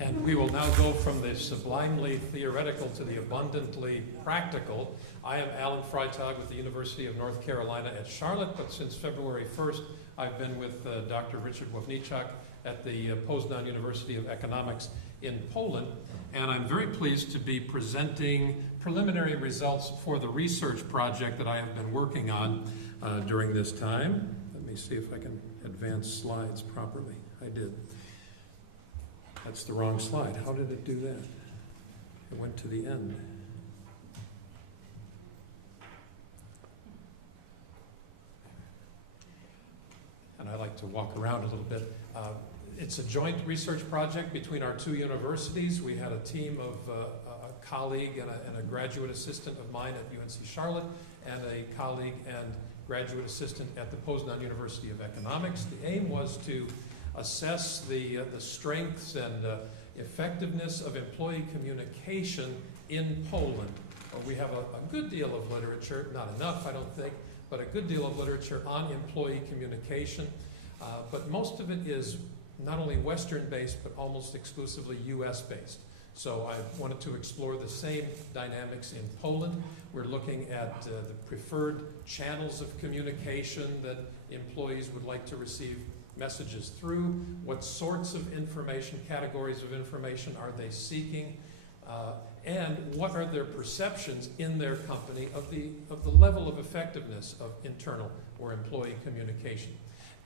And we will now go from the sublimely theoretical to the abundantly practical. I am Alan Freitag with the University of North Carolina at Charlotte, but since February 1st, I've been with Dr. Richard Wawniczak at the Poznań University of Economics in Poland. And I'm very pleased to be presenting preliminary results for the research project that I have been working on during this time. Let me see if I can advance slides properly. I did. That's the wrong slide. How did it do that? It went to the end. And I like to walk around a little bit. It's a joint research project between our two universities. We had a team of a colleague and a graduate assistant of mine at UNC Charlotte, and a colleague and graduate assistant at the Poznań University of Economics. The aim was to assess the strengths and effectiveness of employee communication in Poland. We have a good deal of literature, not enough I don't think, but a good deal of literature on employee communication. But most of it is not only Western-based, but almost exclusively US-based. So I wanted to explore the same dynamics in Poland. We're looking at the preferred channels of communication that employees would like to receive messages through, what sorts of information, categories of information are they seeking, and what are their perceptions in their company of the level of effectiveness of internal or employee communication.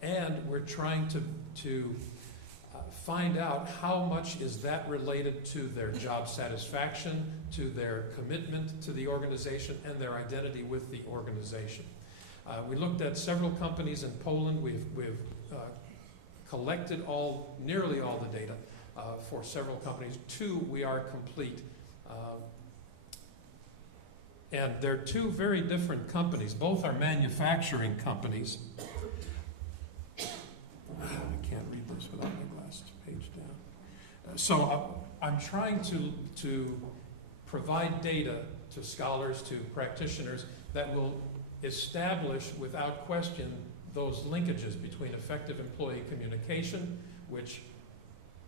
And we're trying to find out how much is that related to their job satisfaction, to their commitment to the organization, and their identity with the organization. We looked at several companies in Poland. We've collected nearly all the data for several companies. Two, we are complete. And they're two very different companies. Both are manufacturing companies. I can't read this without my glasses. Page down. So I'm trying to provide data to scholars, to practitioners, that will establish without question those linkages between effective employee communication, which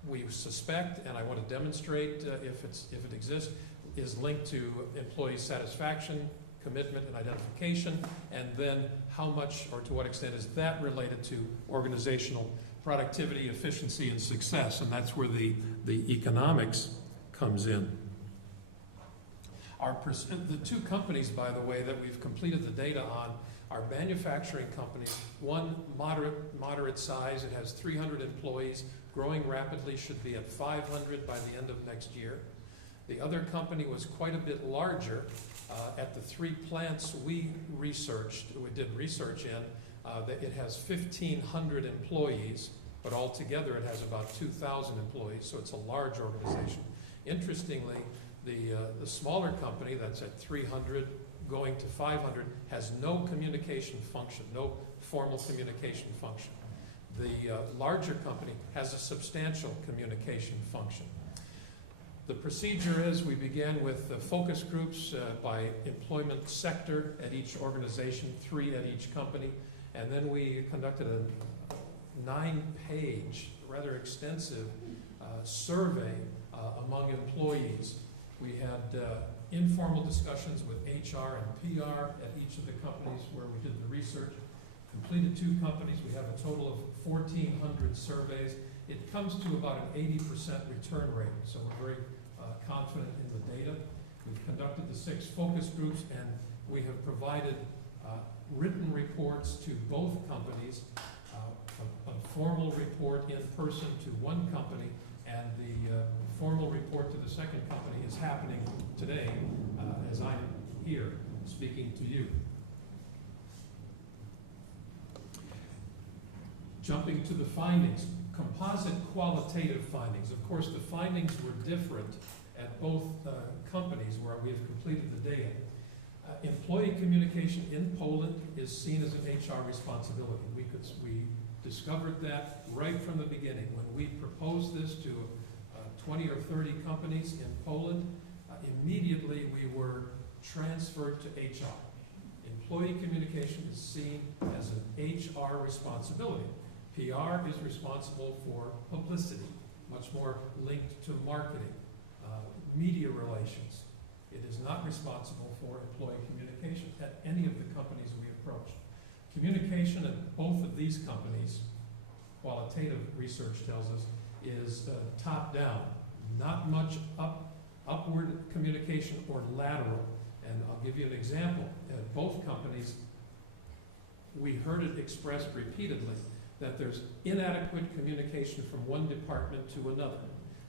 we suspect, and I want to demonstrate if it exists, is linked to employee satisfaction, commitment, and identification, and then how much or to what extent is that related to organizational productivity, efficiency, and success, and that's where the economics comes in. The two companies, by the way, that we've completed the data on are manufacturing companies. One moderate size, it has 300 employees, growing rapidly, should be at 500 by the end of next year. The other company was quite a bit larger. At the three plants we did research in, it has 1,500 employees, but altogether it has about 2,000 employees, so it's a large organization. Interestingly, the smaller company that's at 300 going to 500 has no communication function, no formal communication function. The larger company has a substantial communication function. The procedure is we began with focus groups by employment sector at each organization, 3 at each company, and then we conducted a 9-page, rather extensive survey among employees. We had informal discussions with HR and PR at each of the companies where we did the research. Completed 2 companies. We have a total of 1,400 surveys. It comes to about an 80% return rate, so we're very confident in the data. We've conducted the 6 focus groups, and we have provided written reports to both companies, a formal report in person to one company, and the formal report to the second company is happening today as I'm here speaking to you. Jumping to the findings, composite qualitative findings. Of course, the findings were different at both companies where we have completed the data. Employee communication in Poland is seen as an HR responsibility. We discovered that right from the beginning. When we proposed this to 20 or 30 companies in Poland, immediately we were transferred to HR. Employee communication is seen as an HR responsibility. PR is responsible for publicity. much more linked to marketing, media relations. It is not responsible for employee communication at any of the companies we approach. Communication at both of these companies, qualitative research tells us, is top-down, not much upward communication or lateral. And I'll give you an example. At both companies, we heard it expressed repeatedly that there's inadequate communication from one department to another.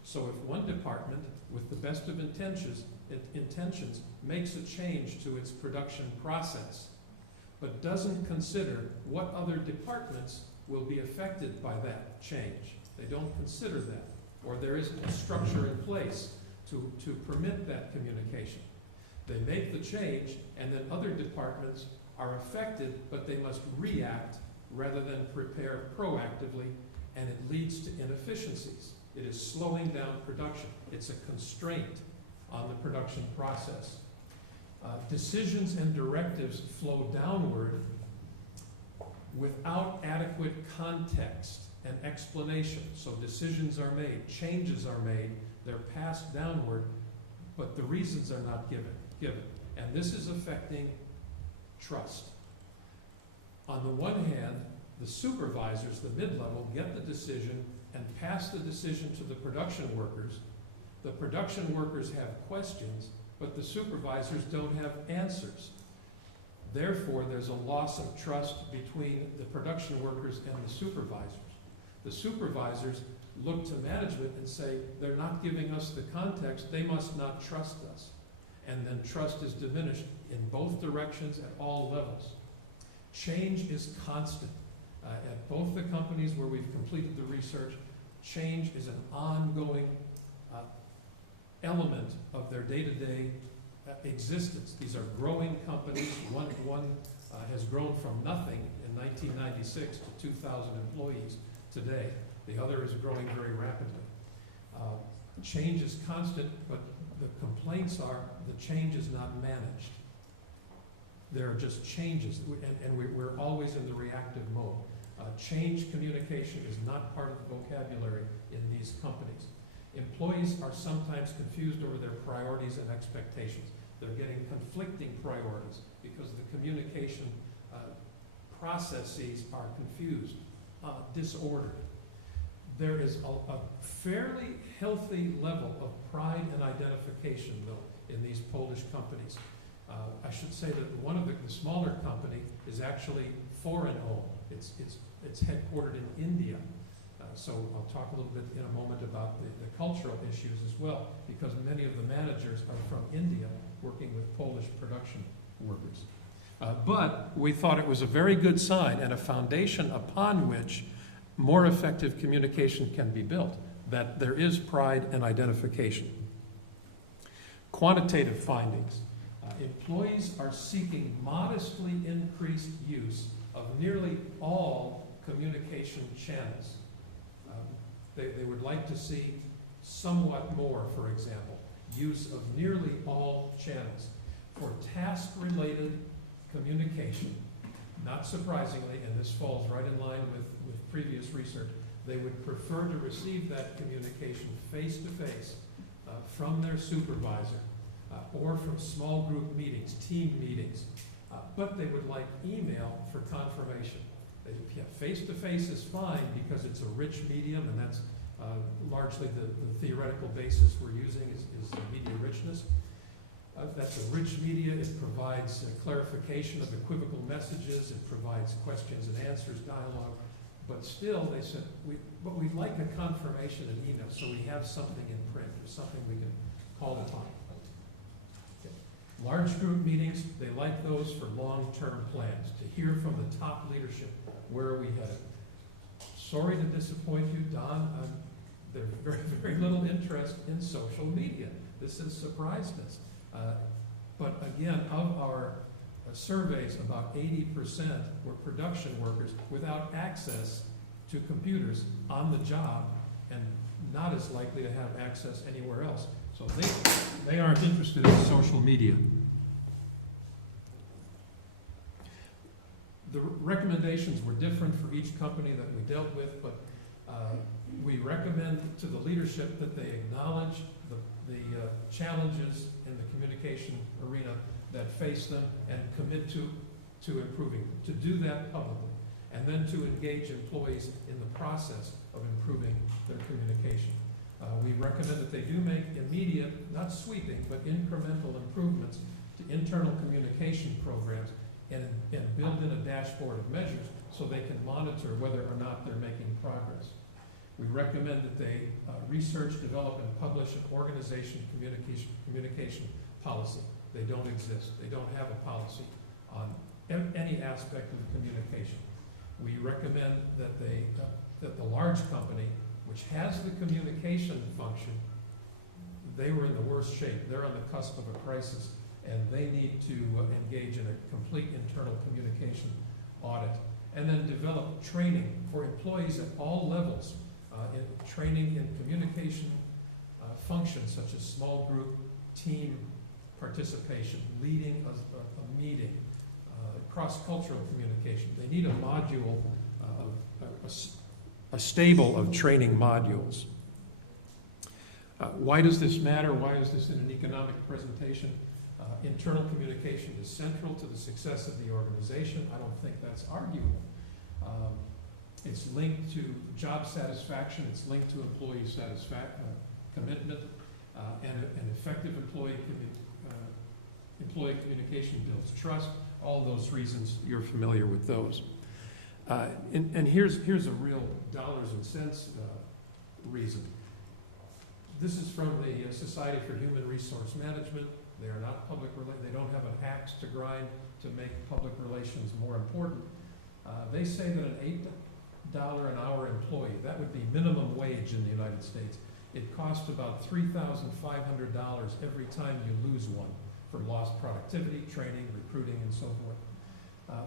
So if one department, with the best of intentions makes a change to its production process, but doesn't consider what other departments will be affected by that change. They don't consider that, or there isn't a structure in place to permit that communication. They make the change, and then other departments are affected, but they must react rather than prepare proactively, and it leads to inefficiencies. It is slowing down production. It's a constraint on the production process. Decisions and directives flow downward without adequate context and explanation. So decisions are made, changes are made, they're passed downward, but the reasons are not given. And this is affecting trust. On the one hand, the supervisors, the mid-level, get the decision and pass the decision to the production workers. The production workers have questions, but the supervisors don't have answers. Therefore, there's a loss of trust between the production workers and the supervisors. The supervisors look to management and say, they're not giving us the context, they must not trust us. And then trust is diminished in both directions at all levels. Change is constant. At both the companies where we've completed the research, change is an ongoing element of their day-to-day existence. These are growing companies. One has grown from nothing in 1996 to 2,000 employees today. The other is growing very rapidly. Change is constant, but the complaints are the change is not managed. There are just changes, and we're always in the reactive mode. Change communication is not part of the vocabulary in these companies. Employees are sometimes confused over their priorities and expectations. They're getting conflicting priorities because the communication processes are confused, disordered. There is a fairly healthy level of pride and identification, though, in these Polish companies. I should say that one of the smaller company is actually foreign-owned. It's headquartered in India. So I'll talk a little bit in a moment about the cultural issues as well, because many of the managers are from India working with Polish production workers. But we thought it was a very good sign and a foundation upon which more effective communication can be built, that there is pride and identification. Quantitative findings. Employees are seeking modestly increased use of nearly all communication channels. They would like to see somewhat more, for example, use of nearly all channels. For task-related communication, not surprisingly, and this falls right in line with previous research, they would prefer to receive that communication face-to-face from their supervisor or from small group meetings, team meetings, but they would like email for confirmation. Face-to-face is fine because it's a rich medium, and that's largely the theoretical basis we're using is media richness. That's a rich media. It provides clarification of equivocal messages. It provides questions and answers, dialogue. But still, they said, but we'd like a confirmation in email, so we have something in print, or something we can call upon. Okay. Large group meetings, they like those for long-term plans, to hear from the top leadership. Where are we headed? Sorry to disappoint you, Don. There's very, very little interest in social media. This has surprised us. But again, of our surveys, about 80% were production workers without access to computers on the job and not as likely to have access anywhere else. So they aren't interested in social media. The recommendations were different for each company that we dealt with, but We recommend to the leadership that they acknowledge the challenges in the communication arena that face them and commit to improving them. To do that publicly, and then to engage employees in the process of improving their communication. We recommend that they do make immediate, not sweeping, but incremental improvements to internal communication programs and build in a dashboard of measures so they can monitor whether or not they're making progress. We recommend that they research, develop, and publish an organization communication policy. They don't exist. They don't have a policy on any aspect of communication. We recommend that that the large company, which has the communication function, they were in the worst shape. They're on the cusp of a crisis, and they need to engage in a complete internal communication audit, and then develop training for employees at all levels, in training in communication functions such as small group, team participation, leading a meeting, cross-cultural communication. They need a module, a stable of training modules. Why does this matter? Why is this in an economic presentation? Internal communication is central to the success of the organization. I don't think that's arguable. It's linked to job satisfaction. It's linked to employee commitment, and an effective employee communication builds trust. All those reasons, you're familiar with those. And here's a real dollars and cents reason. This is from the Society for Human Resource Management. They are not public relations. They don't have an axe to grind to make public relations more important. They say that an $8 an hour employee, that would be minimum wage in the United States, it costs about $3,500 every time you lose one for lost productivity, training, recruiting, and so forth.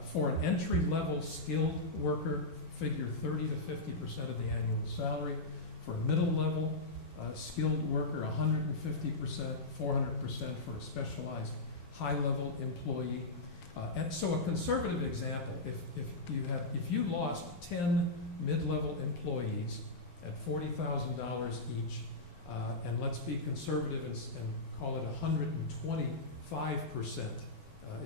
For an entry-level skilled worker, figure 30 to 50% of the annual salary. For a middle-level skilled worker, 150%, 400% for a specialized high-level employee. And so a conservative example, if you lost 10 mid-level employees at $40,000 each, and let's be conservative and call it 125%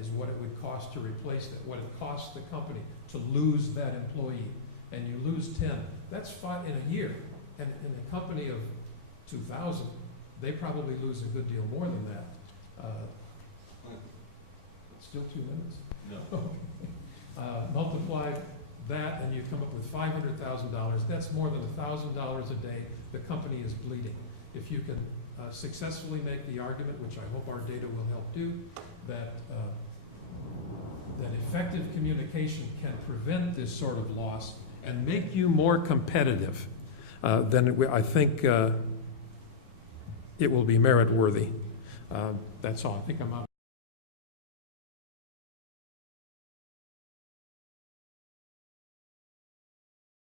is what it would cost to replace that, what it costs the company to lose that employee, and you lose 10, that's 5 in a year. And in a company of 2,000, they probably lose a good deal more than that. Still 2 minutes? No. Multiply that and you come up with $500,000. That's more than $1,000 a day. The company is bleeding. If you can successfully make the argument, which I hope our data will help do, that effective communication can prevent this sort of loss and make you more competitive, then I think it will be merit worthy. That's all. I think I'm out.